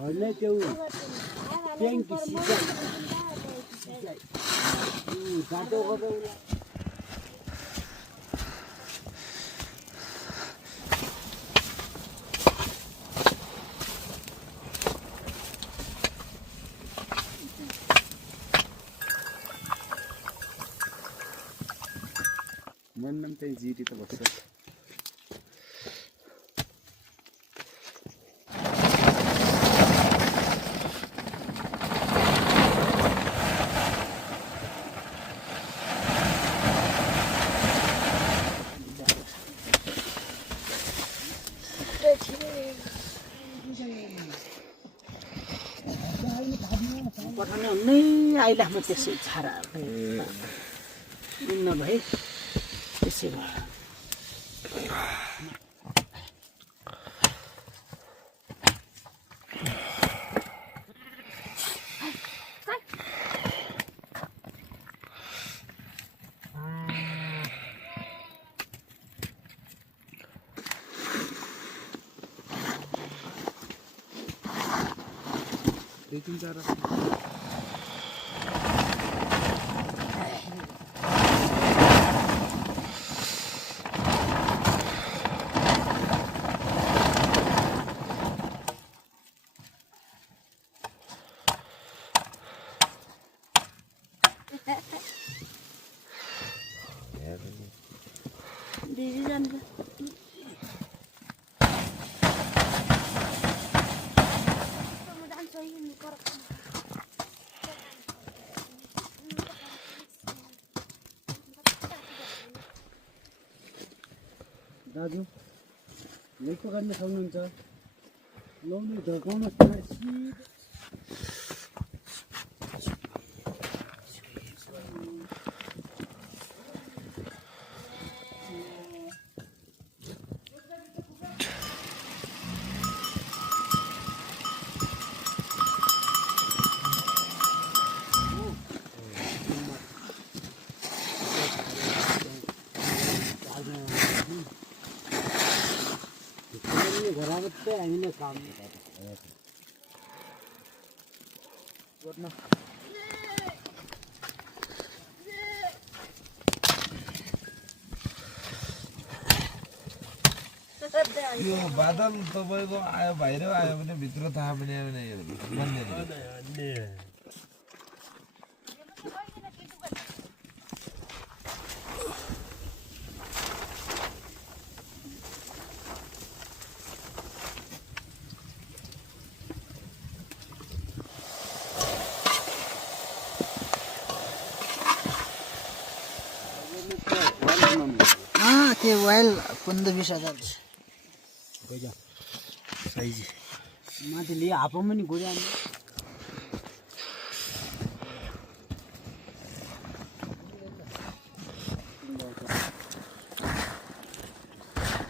घरले त्यो ट्याङ्की सिँचाइ बाटो गरेर मन्नम चाहिँ जिरी त बस्छ पठाउने हुनै आइला म त्यसै छारा नभए त्यसै भयो दुई तिन चार दिदी जान्छ दाजु लेखो गर्न सक्नुहुन्छ लाउने ढकाउन घरावरती हामीले काम गर्न यो बादल तपाईँको आयो बाहिर आयो भने भित्र थाहा पनि आयो भने बन्ने त्यो वाइल 15-20 हजार साइज माथि लिए हापम पनि गोड्या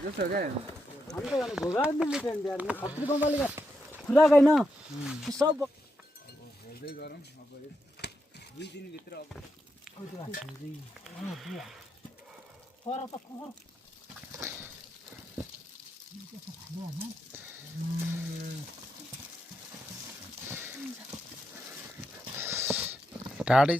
जस्तो क्या हाम्रो भोगा मिलिटेन यार म खत्री बमले खुरा गएन सब हेर्दै गरौँ अब 2 दिनभित्र अब पर त कुकुर टाढै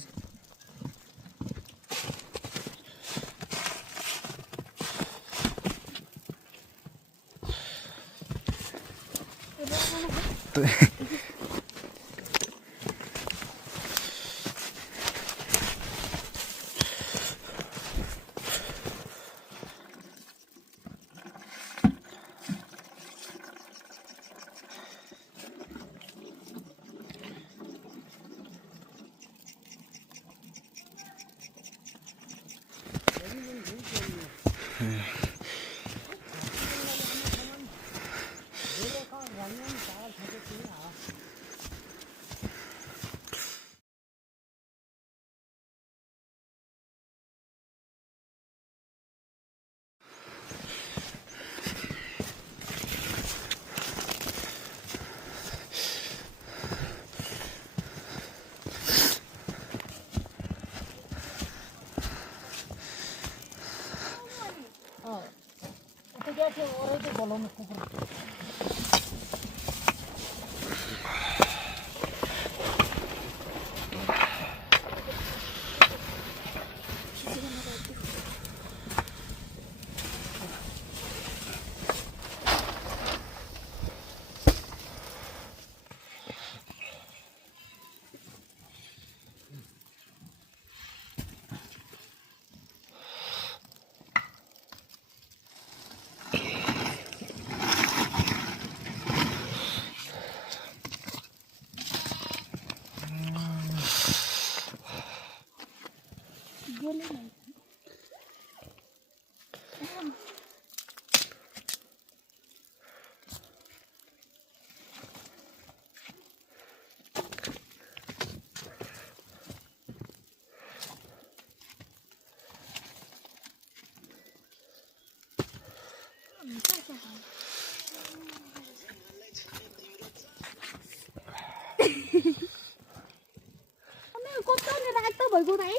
कस्तो राख्दा भएको भाइ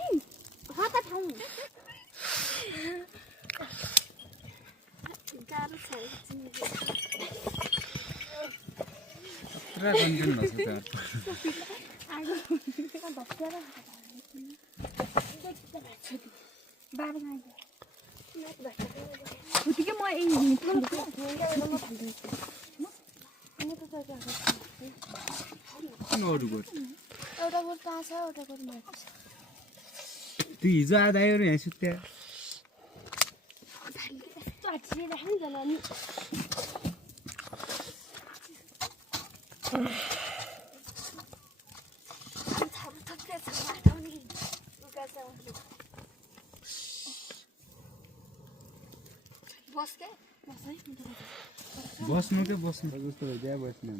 हात ठाउँ गाह्रो छ पुरा कन्टेन्ट भएको एउटा गोठ कहाँ छ एउटा गोठ माथि छ त्यो हिजो आधा आयो यहाँ सुत्या बस्नु के बस्नु जस्तो त्यहाँ बस्नु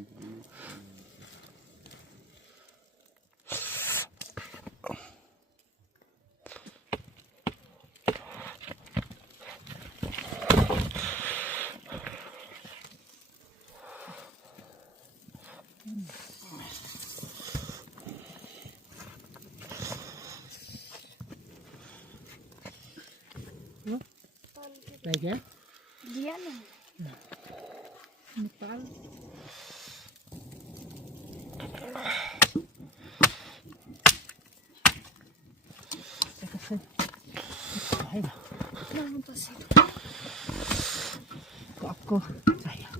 क्या दिया ना नेपाल आपको चाहिए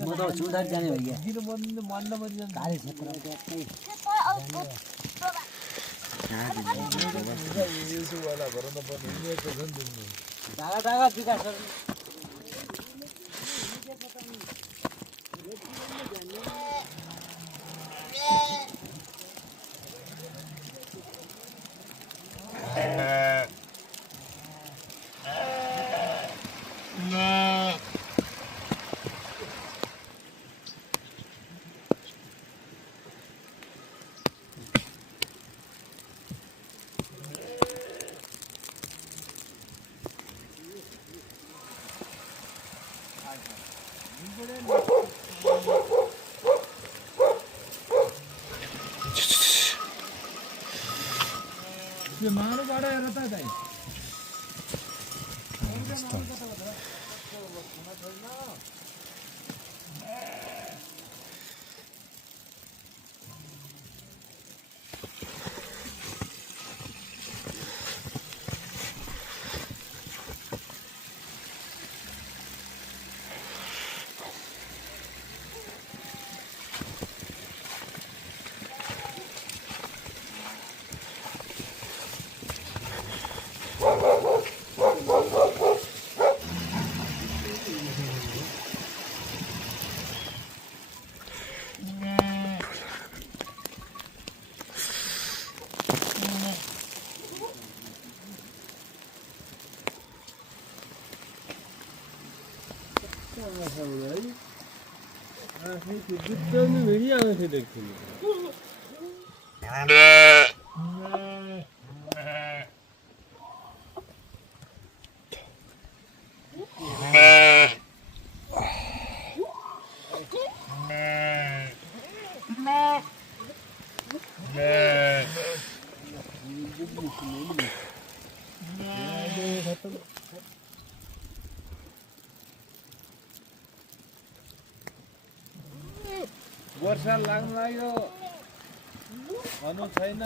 म त चुडारी जाने भइगयो धारे क्षेत्र ढाका ढाका विकास मारो बाड़ा रहता है वर्षा लाग्न लाग्यो भन्नु छैन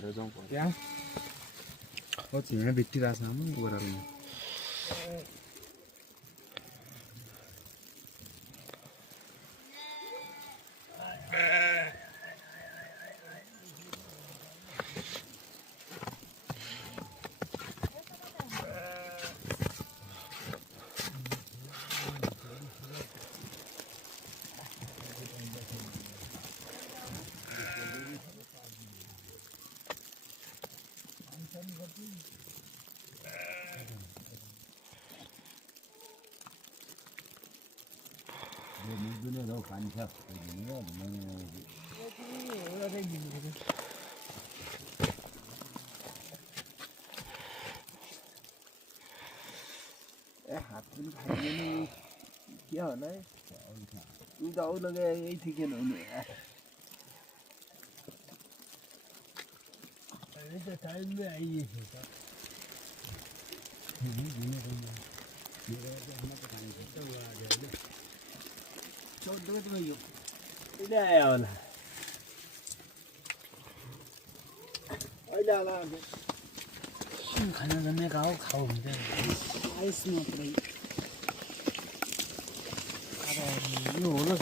घर जाउँ क्या हो चिँडा भेटिरहेछ आमा गोरामा हात पनि खाइदिनु के होला है तू त आउ लगे यही ठिकै हुने अहिले त टाइममै आइएको छ अहिले आयो होला अहिले आला खाना जन्मेको हो खाऊ हुन्छ आइस मात्रै यो होला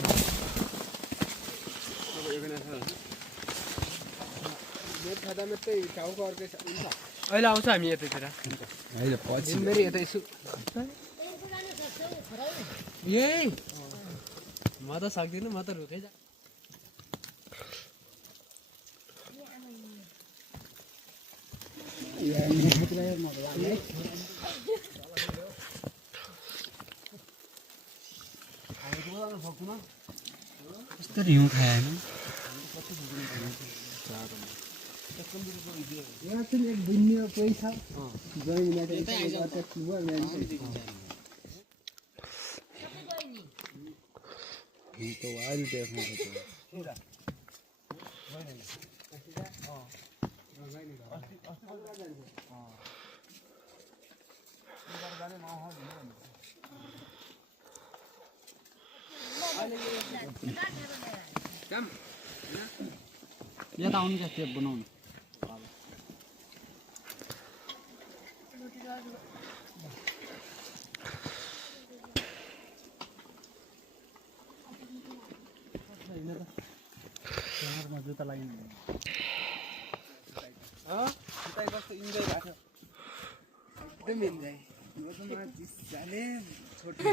अहिले आउँछ हामी यतैतिर अहिले पछि फेरि यतै छु यही म त सक्दिनँ म त रुखै जा कस्तो हिउँ खाएन यहाँ चाहिँ एक दुनिया पैसा यहाँ त आउनु क्या टेप बनाउनु जुत्ता लाग्यो कस्तो इन्जोय भएको एकदम इन्जोय म त माथि जाने छोटो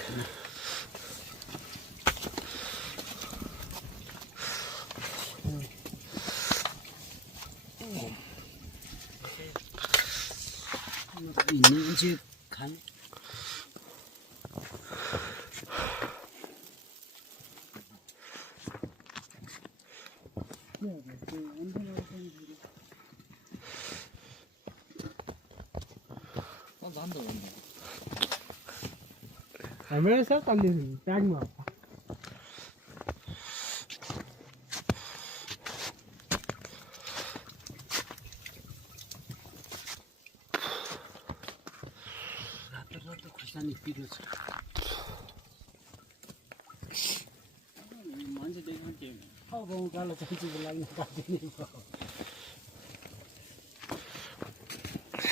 खाना मान्छे खाने हाम्रो सब अन्य ट्यागमा खुर्सानी पिरो छ मान्छे देख्न के अब गाउँकालो चाहिँको लागि काटिदिने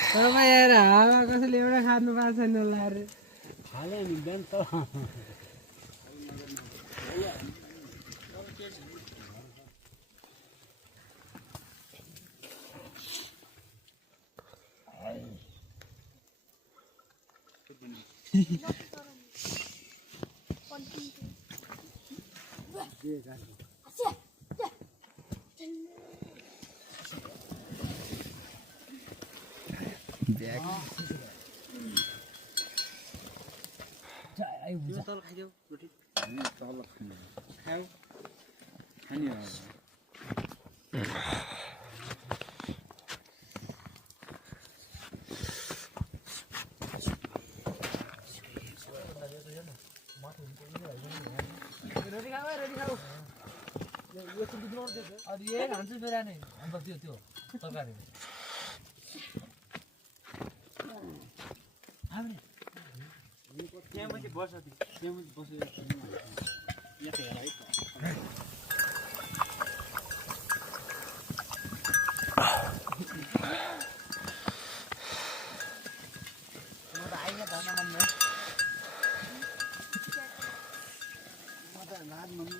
तपाईँ यार हावा कसैले एउटा खानु पाएको छैन होला अरे हाले नि बिहान त तल खाइदेऊ रोटी खाऊ खाने हो रोटी खाऊ रोटी खाऊ अब ये खान्छु फेरि नै अन्त त्यो तरकारी त्यहाँ माथि बस्छ त्यहाँ माथि बसेर यहाँ त हेर है म त आइया धर्म मान्ने म त लाज मान्नु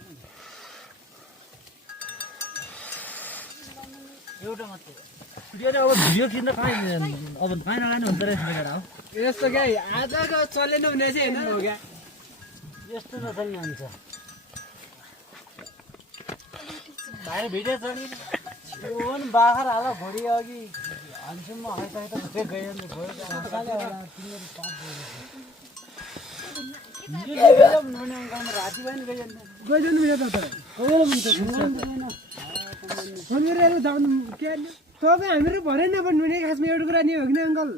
एउटा मात्रै अब भिडियो खिच्न कहाँ अब कहीँ नलाने हुन्छ रहेछ बेटा हो यस्तो क्या आजको चलेन भने चाहिँ होइन हो क्या यस्तो नचल्ने हुन्छ भाइ भिडियो चढी यो पनि बाख्रा हाल भोलि अघि हान्छु म हैत गयो नि भयो राति पनि गयो गइदिनु मेरो त हामीहरू जानु के तपाईँ हामीहरू भरे नभन्नु भने खासमा एउटा कुरा नि हो कि अङ्कल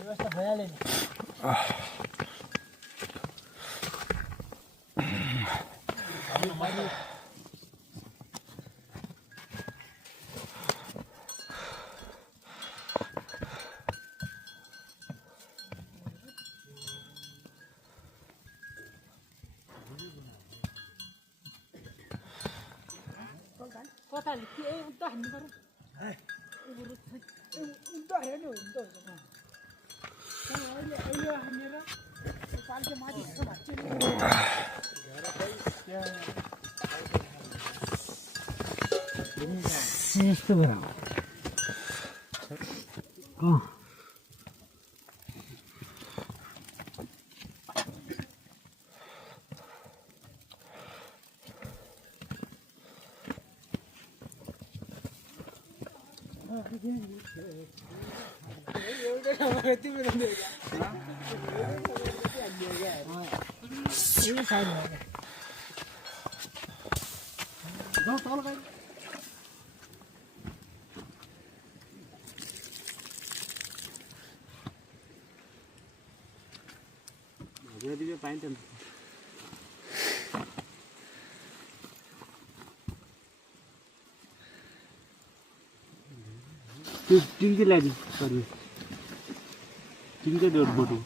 व्यवस्था भइहाल्यो नि कताले के उता हान्नु पर्यो उल्टा हेर्नु हुन्छ अहिले अहिले हानेर पाल्के माथि हिस्सा भाँच्छ यस्तो भयो पाइन्छ नि त्यो टिङ्कै ल्याइदिनु सरी टिङ्कै डोर बोटु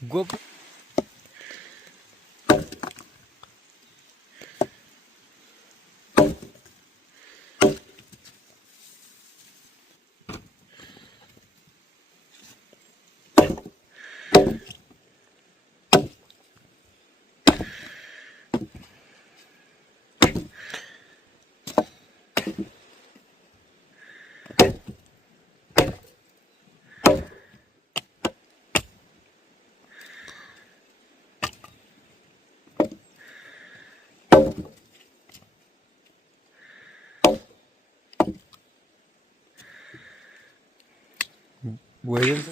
गोप Williams.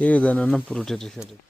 केही हुँदैन न प्रोटेक्टर सटेक्टर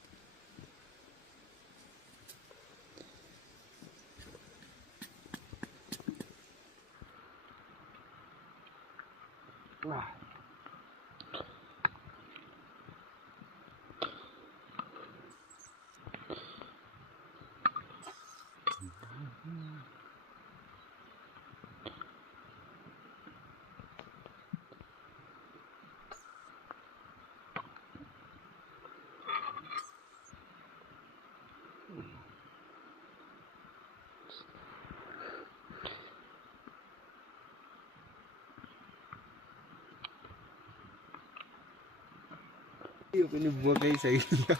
यो पनि बोकै सकिन्छ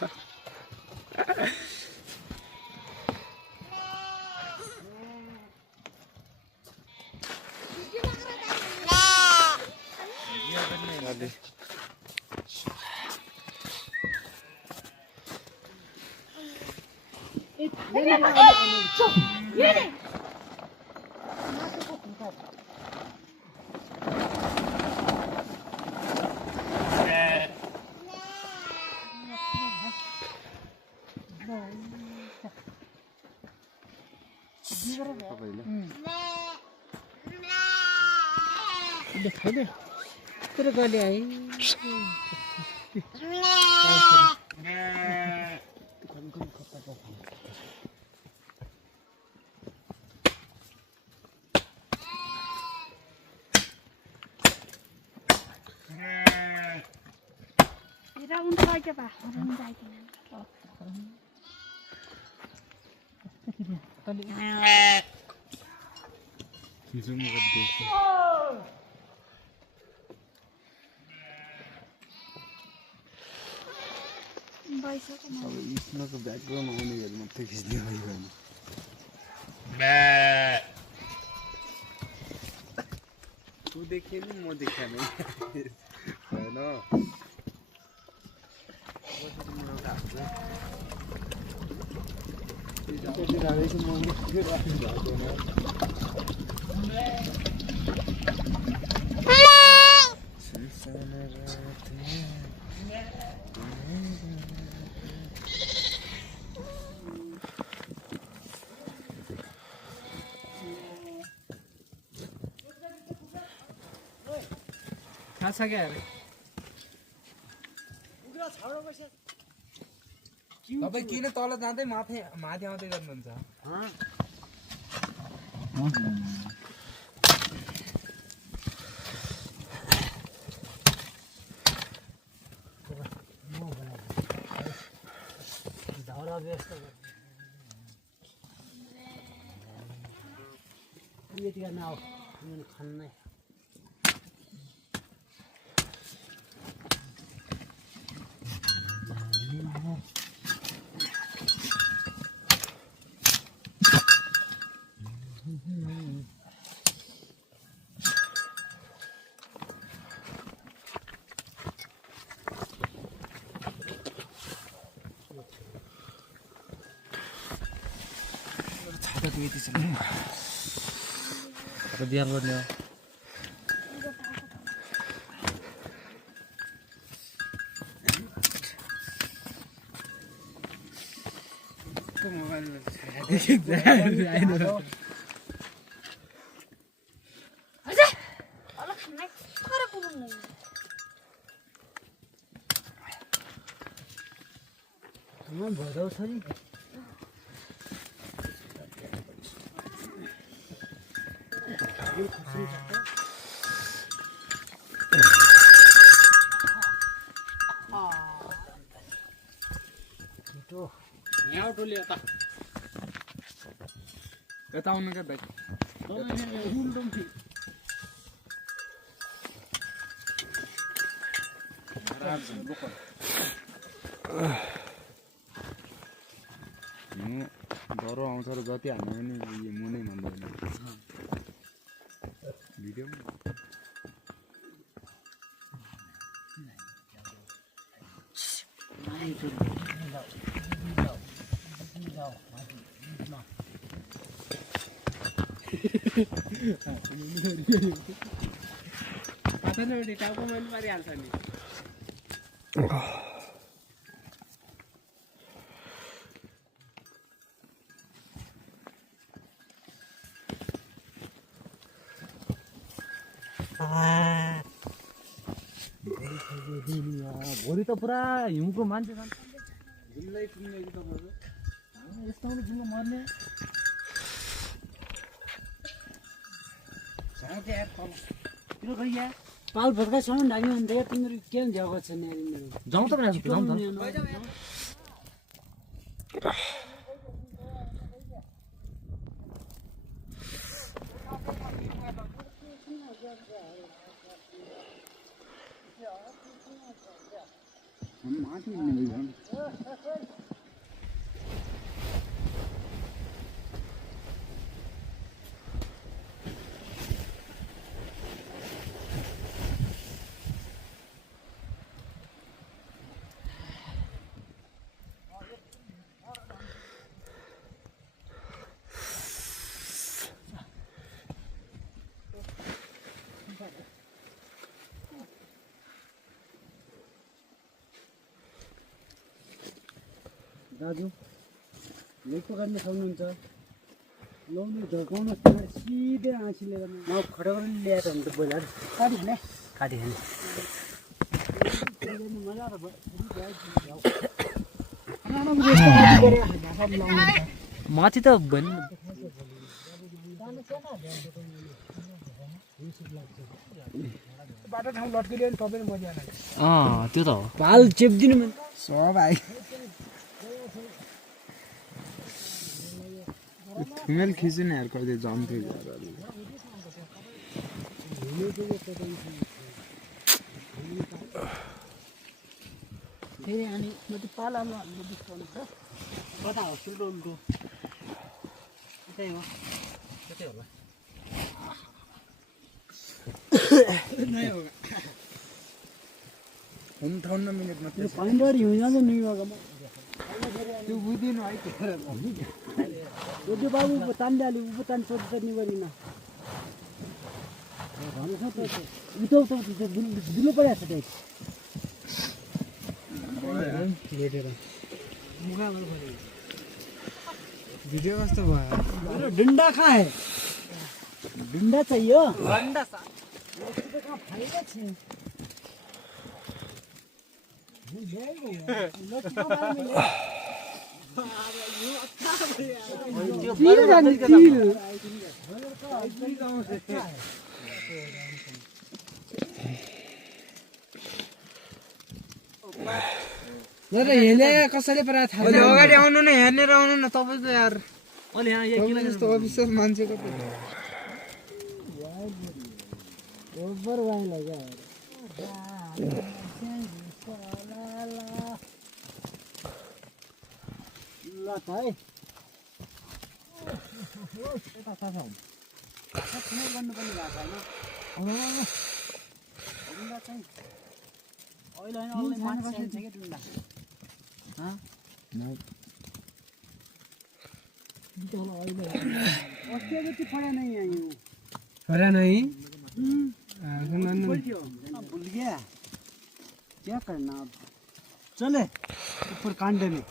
देखाइदे तेरो गले है Raun saja Pak, raun saja. zoom गर्दै अब इसको ब्याकग्राउन्ड आउने हेर मात्रै खिच्दै भयो भने तू देखे नि म देखा नै हैन थाहा छ क्या तपाईँ किन तल जाँदै माथि आउँदै गर्नुहुन्छ धारा व्यस्त यति गर्न आऊ खान्नै छाता त यति छ त बिहान गर्ने हो भदौ छ नि यहाँ टोली यता यता आउनु क्या दाइ डह्रो आउँछ र जति हाल्नु पनि यो मुनै मान्दैन भिडियो टाउको मन पारिहाल्छ नि भोलि त पुरा हिउँको मान्छे जान्छ झुल्लै पुग्ने कि तपाईँको यस्तो झुल्लो मर्ने पाल भर्काइसम्म ढाक्ने हुन्छ या तिमीहरू के हुन्छ जग्गा छ नि जाउँ त जाउँ त दाजु लेक पकाउन सक्नुहुन्छ लाउनु झर्काउन सिधै आँसी लिएर म खडा गरेर ल्याएर हुन्छ बोइलर काटिहाल्ने माथि त भन्नु बाटो ठाउँ लट्किदियो भने तपाईँ मजा लाग्छ त्यो त हो पाल चेप्दिनु सब आइ थुमेल खिच्यो नि यार कहिले जम्थ्यो फेरि अनि म त्यो पालामा बिस्ताउनु छ कता हो सुल्टोलको त्यही हो त्यतै होला हुन 58 मिनेटमा त्यो पाइन्डर हिउँ जान्छ नि योगामा त्यो बुझिदिनु है त्यो बाबु तान्डाले उप तान सोध्ने गरिन भन्नुहोस् न त उता दुलो परेको छ त्यही भेटेर भिडियो कस्तो भयो डन्डा कहाँ है डन्डा चाहियो डन्डा कहाँ फाइदा छ हेले कसैले परा थाहा छैन अगाडि आउनु न हेर्नेर आउनु न तपाईको यार अहिले यहाँ जस्तो अफिसर मान्छेको त गोबर वाइन लगा ल त है यता छ गर्नु पनि भएको होइन डुङ्गा चाहिँ अहिले होइन मान्छे छ कि डुङ्गा अस्ति जति पढेन यहाँ छोरा नहीं भूल गया क्या करना अब चले ऊपर कांडे में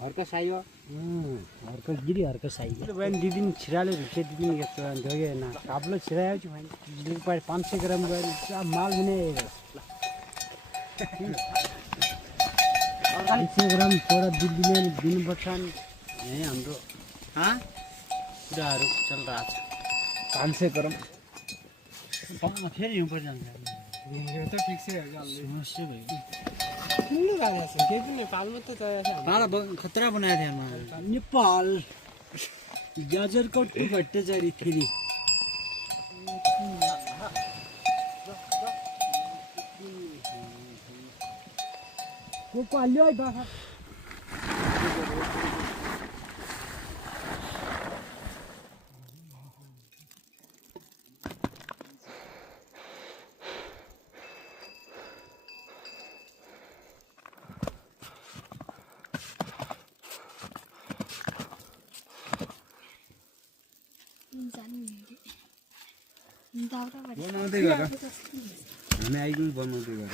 हर्कस आयो हर्कस गिरी हर्कस आयो बहन दिदी छिराले रुचे दिदी गए ना काबलो छिरायो छु भाइ दिदी पर 500 ग्राम गयो क्या माल हुने 500 ग्राम छोरा दिदीले दिनुपर्छ नि यही हाम्रो कुराहरू चलिरहेछ 500 ग्राम फेरि ऊपर जान्छ ये तो ठीक से है समस्या भयो ठुलो गाडी छ के पनि नेपालमा त चाहिएको छ पाला खतरा बनाएको थियो यहाँ नेपाल जाजरकोटको भट्टाचारी फेरि को पाल्यो है बाखा बनाउँदै गर हामी आइगयौँ बनाउँदै गर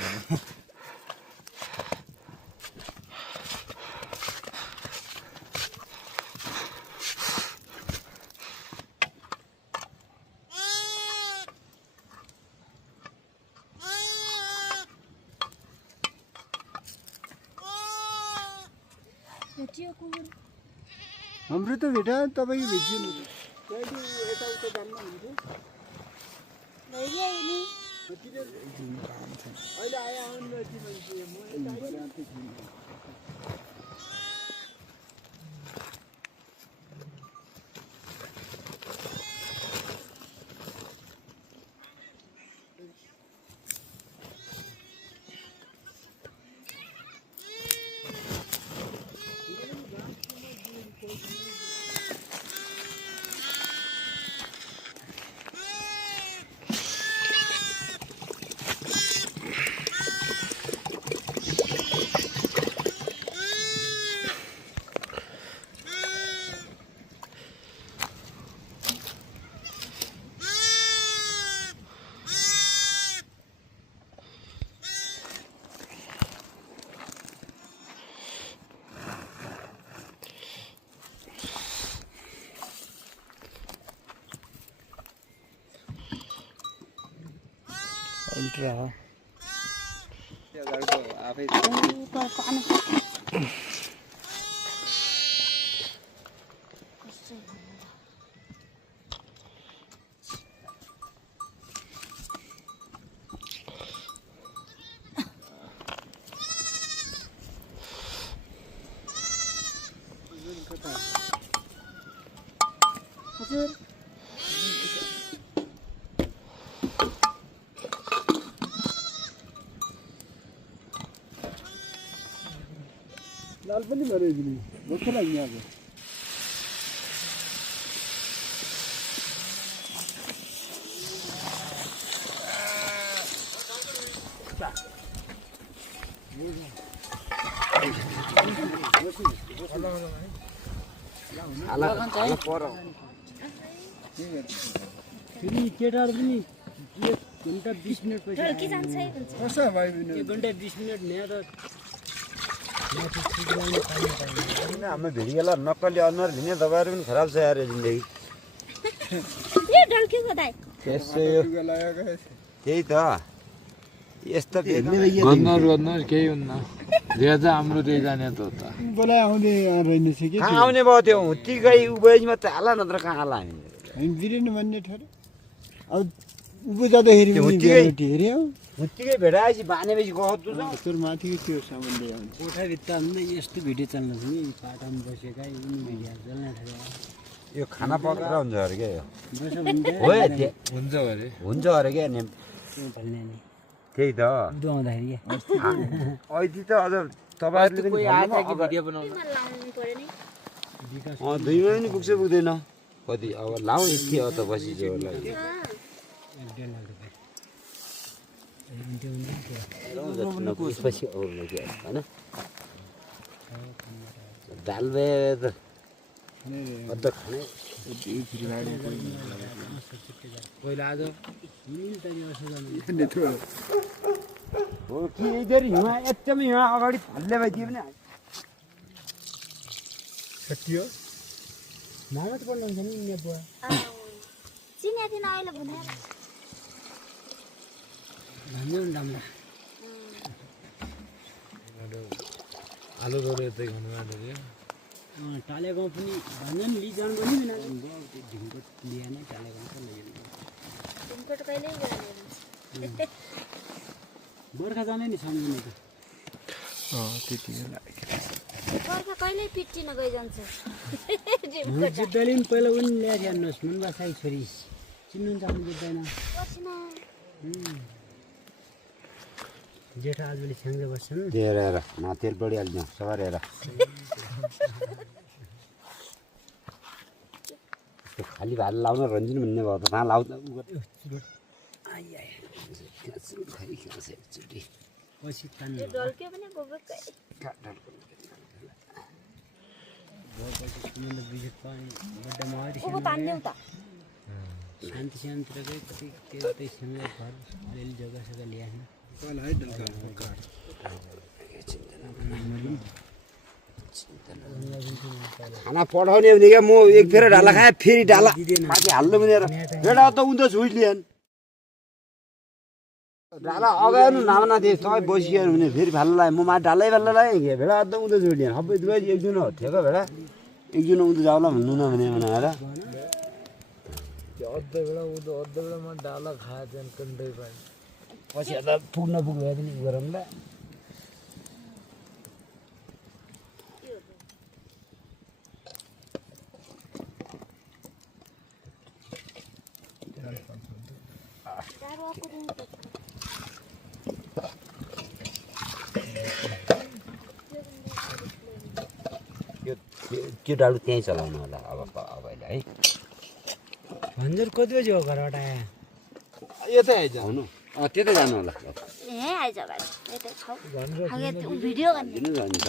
हाम्रो त भेटा तपाईँको भेटियो नि यताउता जान्न हुन्थ्यो अहिले आयो आउनु यति मान्छे अल्ट्रा आफै हजुर लाल पनि भयो नि भोक लाग्यो अब फेरि केटाहरू पनि 1 घन्टा 20 मिनट पछि ढल्की जान्छ है भन्छ कसो भाइ 1 घन्टा 20 मिनट न्या त हाम्रो भिडियोला नक्कली अनुहार भिन्ने तपाईँहरू पनि खराब छ यार जिन्दगी यो ढल्कीको दाइ त्यसै हो त्यही त यस्तो गर्नु केही हुन्न जे छ हाम्रो त्यही जाने त हो त बोलाइ आउँदै रहेछ कि कहाँ आउने भयो त्यो हुत्तिकै उबेजमा त हाल नत्र कहाँ हाल हामी बिरेन भन्ने ठहर अब उभो जाँदाखेरि हेऱ्यो हुत्तिकै भेटाएपछि बानेपछि गहत तोर माथिको त्यो सामान लिएर आउँछ कोठाभित्र हामीले यस्तो भिडियो चल्न छ नि पाटामा बसेका यिनी भिडियो चल्न थाल्यो यो खाना पकाएर हुन्छ अरे क्या यो बस्यो भने हो या हुन्छ अरे हुन्छ अरे क्या नेम भन्ने नि त्यही त उदो आउँदाखेरि अहिले त अझ तपाईँहरूले पनि कोही आएछ कि भिडियो बनाउन लाउनु पर्यो नि 2 महिना पुग्छ पुग्दैन कति अब लाउ एकखेप त बसी जो होला पछि अरूले के हैन दाल बे त अद्ध खाने पहिला आज हो कि इधर हिँडा एकदमै हिँडा अगाडि फल्ले भइदियो भने सकियो मामा त पढ्नुहुन्छ नि यहाँ बुवा चिने थिएन अहिले भनेर भन्यो नि राम्रो आलु रोले यतै खानु आँट्यो टाले गाउँ पनि भन्छ नि लिजाउनु पनि बिना ढिङको लिया नै टाले गाउँ पनि तिनकोट कहिल्यै गएन बर्खा जाने नि सम्झिने त त्यति बर्खा कहिल्यै पिट्टिन गइजान्छ जुत्ताले पनि पहिला पनि ल्याएर हेर्नुहोस् मुन्बा साई छोरी चिन्नुहुन्छ आफ्नो जुत्दैन पसिना जेठा आजभोलि छ्याङ्दै बस्छन् हेर हेर न तेल बढिहाल्छ सवार हेर खाली भात लाउन रन्जिन भन्ने भयो त कहाँ लाउँदा पछि तान्नु ढल्क्यो भने गोबकै ऊको तान्देऊ त शान्ति शान्तिर गई कति त्यतै सँगै घर अलिअलि जग्गा सग्गा ल्याएन खाना पठाउने भने क्या म एक फेर ढाला खाएँ फेरि ढाला माथि हाल्नु भने बेटा त उन्त छुइलिएन ढाला अगाउनु नामना थिएँ तपाईँ बसियो भने फेरि भाल्ला लाग्यो म माथि ढालै भाल्ला लाग्यो कि भेडा त उन्त छुइलिएन सबै दुवै एकजना हो ठेको भेडा एकजना उन्त जाउला भन्नु न भने भनेर अर्ध बेलामा डाला खाए त्यहाँ कन्दै पाएँ पछि त पुग्न पुग्यो पनि गरौँला त्यो डाडु त्यहीँ चलाउनु होला अब अहिले है भन्जर कति बजी हो घरबाट आयो यतै आइज आउनु त्यतै जानु होला ए आइज भाइ यतै खाऊ आगे भिडियो गर्ने दिनु जान्छ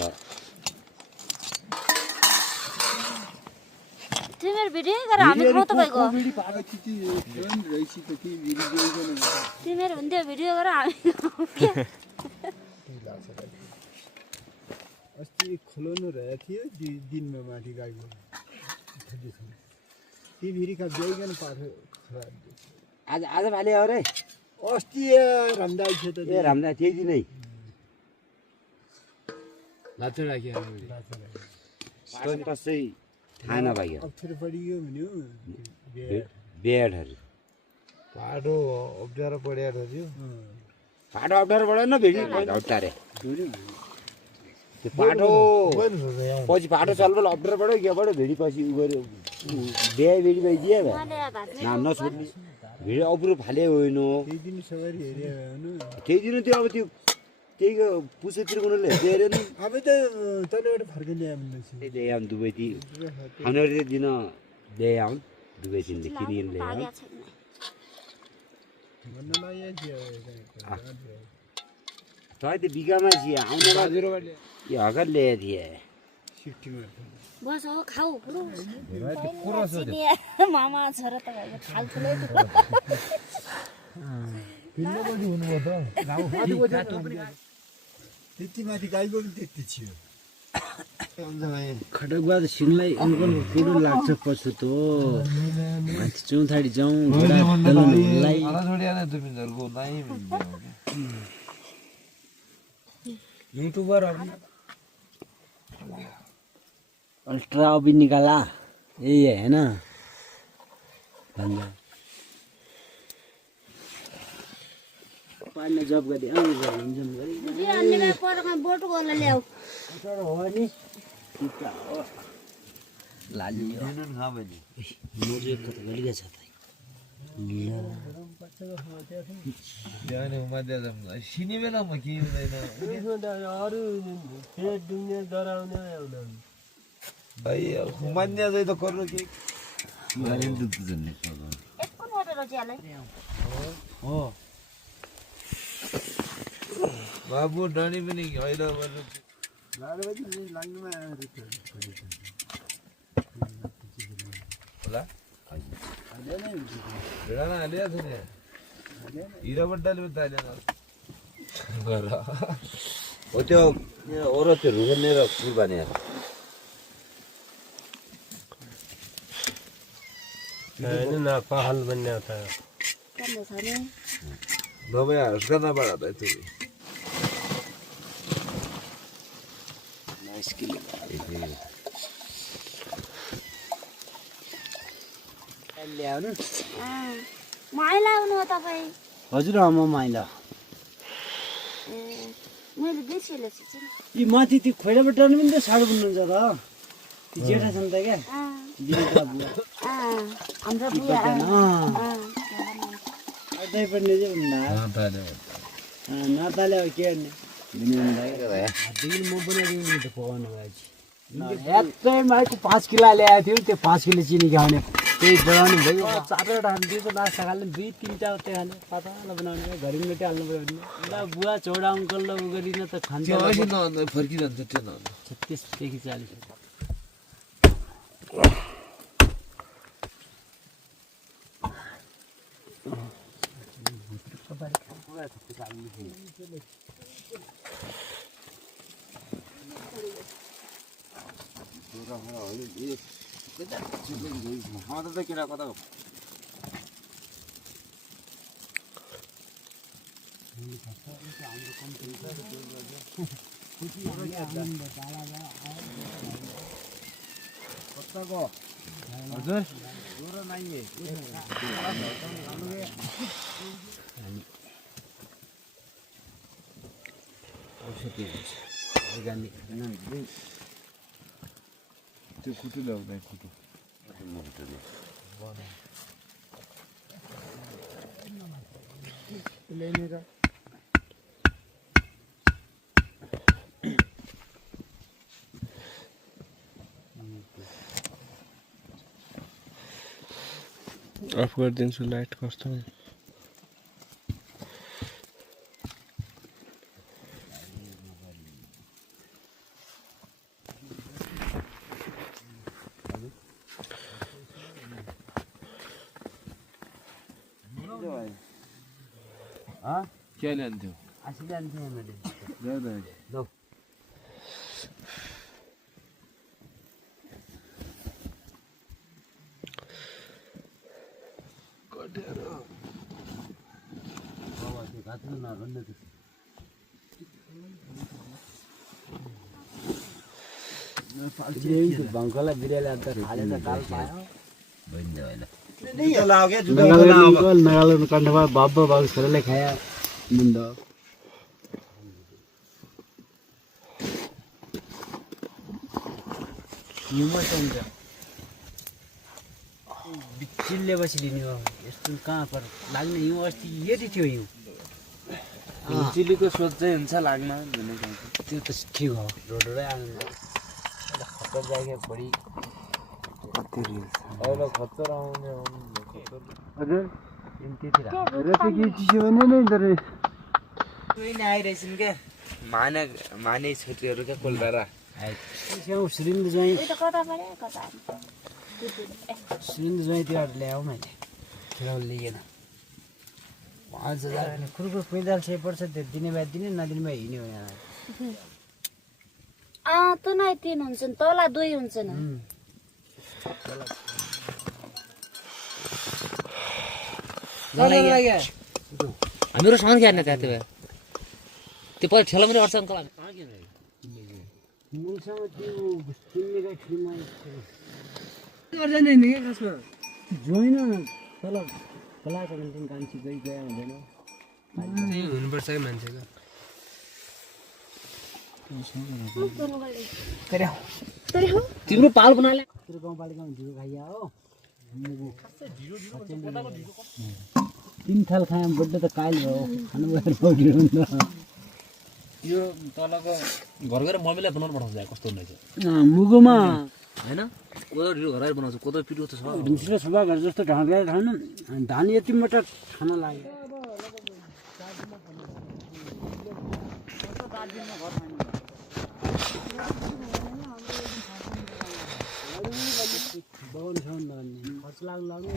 तिमीहरु भिडियो गर हामी खाऊ तपाईको तिमीहरु हुन्थ्यो भिडियो गर हामी अस्ति खोलाउनु रहेको थियो दिनमा माथि गाईको ती भिरिका ब्याइकन पाथो आज आज भाले हो रे अस्ति रामदाई थियो त ए रामदा त्यही दिनै लाचो राख्यो कसै थाहा नपाइयो अप्ठ्यारो पडियो भन्यो बेडहरू पाटो अप्ठ्यारो पढ्याएर थियो पाटो अप्ठ्यारो पढेन भेडी हटारे त्यो पाटो पछि पाटो चलबल अप्ठ्यारो पढ्यो के पढ्यो भेडी पछि उ गऱ्यो बिहा भेडी भइदियो नछुट्ने भेडी अप्रो फाले होइन त्यही दिन सवारी हेरे हुनु त्यही दिन त्यो अब त्यो त्यहीको पुछेतिर उनीहरूले हेर्दै हेऱ्यो नि अब त तलबाट फर्किँदै आउनु ल्याए आउनु दुबईती खानेहरू दिन ल्याए आउन् दुबई दिनले किनिकन ल्याए आउन् भन्न लाग्यो थियो तपाईँ त्यो बिगामा थिए आउनु यो हगर ल्याएको थिएँ सिफ्टीमा बस हो खाऊ मामा छोरा त भएको खालखुलै त्यति माथि गाईको पनि त्यति थियो खटकबा त सिनलाई अङ्कलको कुरो लाग्छ पछि त माथि चौथाडी जाउँ तिमीहरूको नाइ युट्युबर अल्ट्रा अभी निकाला यही है ना भन्छ पार्ने जब गरी हुन्छ अन्य परमा बोट गर्न ल्याऊ हो नि लाली मोजे कता गलिगा छ त सिनेमेलामा के हुँदैन अरू फेरि डुङ्गे डराउने भाइ हुमान्या चाहिँ त गर्नु के एकको मोटर ज्यालै हो बाबु डानी पनि होइन होला भेडाना हालिया थियो नि हिरा बट्टाले पनि तालेन हो त्यो ओरो त्यो रुगनेर के भने हैन ना पहल बनने था गर्नु छ नि दबाई हस्का नबाट त त्यो ल्याउनु माइला आउनु हो तपाईँ हजुर म माइला मैले बिर्सिएँ छु यी माथि त्यो खोइलाबाट पनि त साडो बुन्नुहुन्छ त ती जेठा छन् त क्या हाम्रो बुवा अझै पनि चाहिँ नताले अब के गर्ने म बनाइदिनु त पकाउनु भएपछि यत्तैमा 5 किलो ल्याएको थियो त्यो 5 किलो चिनी खाउने त्यही बनाउनु भयो 4वटा खानु दिउँसो नास्ता खाले 2-3टा मात्रै खाने पातला बनाउने घरि मेटी हाल्नु पऱ्यो भने ल बुवा चौडा अङ्कल ल उ गरिन त खान्छ त्यो अहिले नभन्दा फर्किरहन्छ त्यो नभन्दा 36 देखि 40 हजुर त्यो कुटु ल्याउँदै कुटु अफ गरिदिन्छु लाइट कस्तो के ल्यान्थ्यो आसी जान्थेँ मैले ल्याउँदै ल भङ्कला बिराले अन्त खाले त काल पायो नगालको कण्ठमा बाबा बाबु छोराले खाया मुन्द हिउँमा चाहिन्छ चिल्लेपछि दिने हो यस्तो कहाँ पर लाग्ने हिउँ अस्ति यति थियो हिउँ चिलीको सोच चाहिँ हुन्छ लाग्न त्यो त ठिक हो रोडै आउनु खतर जागे बढी अहिले खच्चर आउने हजुर त्यति चिसो भने नै तर आइरहेछन् क्या माने छोरीहरू क्या कोलबारा सिलिन्डर ज्वाइँ उयो त कता पऱ्यो कता सिलिन्डर ज्वाइँ त्योहरू ल्याऊ मैले खेलाउनु लिएन 5000 भने खुरखुर 4500 पर्छ त्यो दिने भए दिने नदिने भए हिँड्यो यहाँ त नै 3 हुन्छन् तल 2 हुन्छन् हामीहरू सँग क्या त्यहाँ त्यो त्यो पछि ठेला पनि अट्छ अङ्कल मुलसँग त्यो किन्ने ठुलो जोइन तल खोलाको भने कान्छी गयो हुँदैन हुनुपर्छ है मान्छेको तिम्रो पाल बनाले तेरो गाउँपालिकामा ढिलो खाइया हो 3 थाल खाएँ बड्डे त काइल भयो खानु भएर ढिलो हुन्छ यो तलको घर गएर मम्मीलाई बनाउनु पठाउँछ कस्तो हुँदैछ मुगोमा होइन कोदो ढिलो घरमै बनाउँछ कोदो पिठो त छ ढिम्सिलो सफा गरे जस्तो ढाँडा खानु धान यति मात्र खान लाग्यो खर्च लाग्नु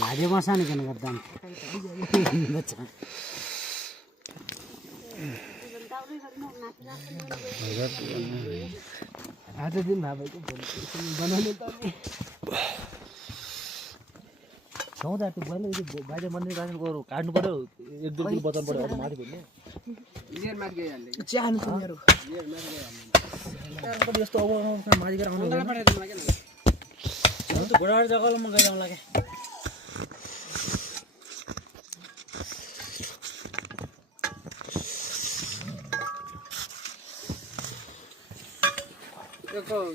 लाजे बसाने किन गर्दा आज दिन भएको बनाउने त छाउँदा त्यो गएन बाहिर मन्दिर काट्नु पऱ्यो एक दुई किलो बचाउनु पऱ्यो अरू माथि भेट्ने यस्तो अब माथि गएर आउनु घोडा जग्गालाई म गइरहँ लाग्यो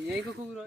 यहीँको कुकुर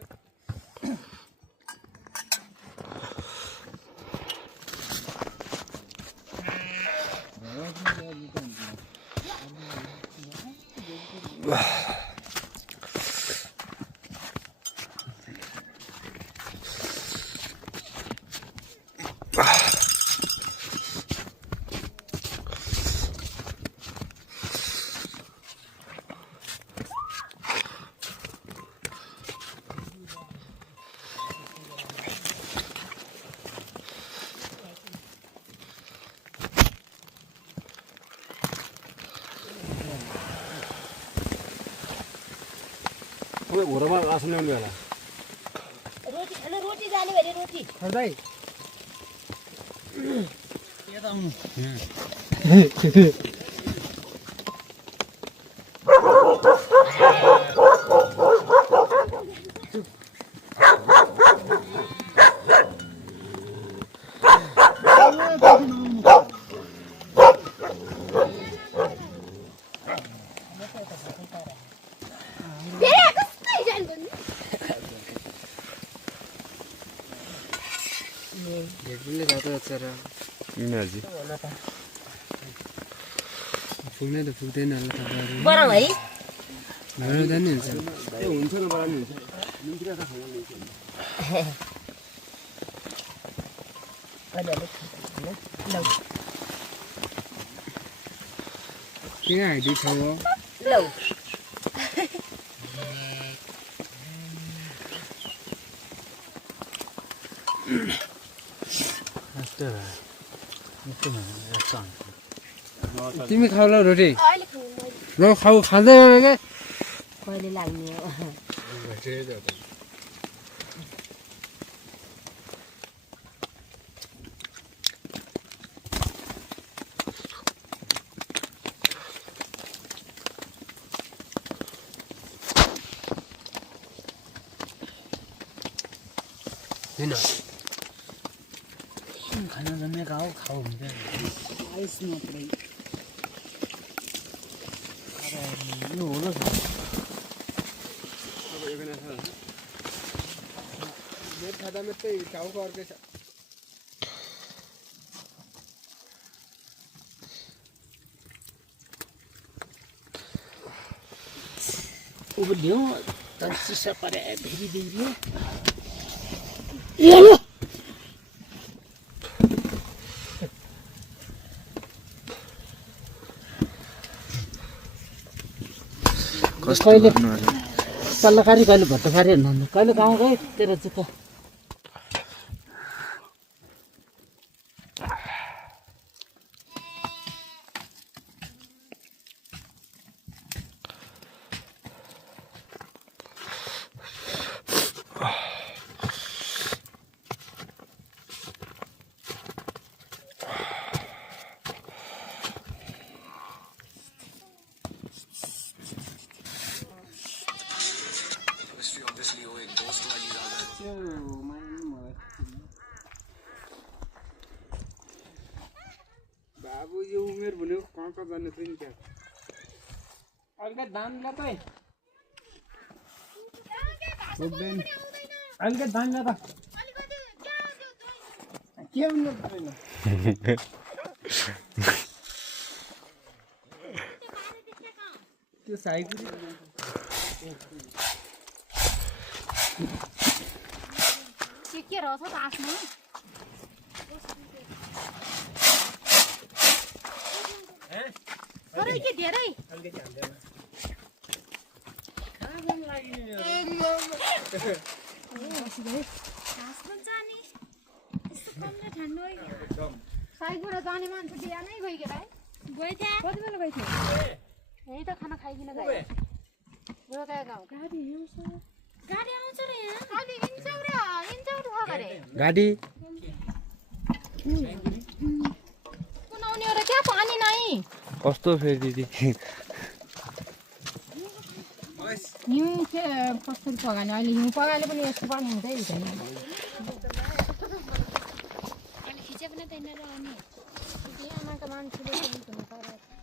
हो घोडामा आसन ल्याउनु होला रोटी जाने भने रोटी दाइ यता आउनु भेट्ने जाँदा चरा यिनीहरू पुग्ने त पुग्दैन होला तपाईँहरू बरौँ है घर जाने हुन्छ किन हाइडी छ हो लौ तिमी खाऊ रोटी अहिले खाउँ मैले ल खाऊ खाँदैन क्या कहिले लाग्ने हो खाना जन्मेका हो खाऊ हुन्छ आइस मात्रै यो होला मेरो खाँदा मात्रै टाउको अर्कै छ उब्लियो तर चिसा परे फेरि दियो कहिले सल्लाहकारी कहिले भट्टखारी कहिले गाउँ गए तेरो चाहिँ त बाबु यो उमेर भन्यो कहाँ जाने थियो नि त्यहाँ अलिकति दाम ल त अलिकति दाम ल त के हुनु पर्दैन त्यो साइकुरी के रहेछ त आफ्नो थोरै कि धेरै साइकबाट जाने मान्छे बिहानै गइगयो कति बेला गइथ्यो यही त खाना खाइकिन गयो गाडी आउँछ र यहाँ गाडी इन्चौर छ गरे गाडी कुन आउने र क्या पानी नै कस्तो फेरि दिदी हिउँ चाहिँ कसरी पगाने अहिले हिउँ पगाले पनि यस्तो पानी हुँदै हुँदैन अहिले खिचे पनि त यिनीहरू आउने आमाको मान्छेले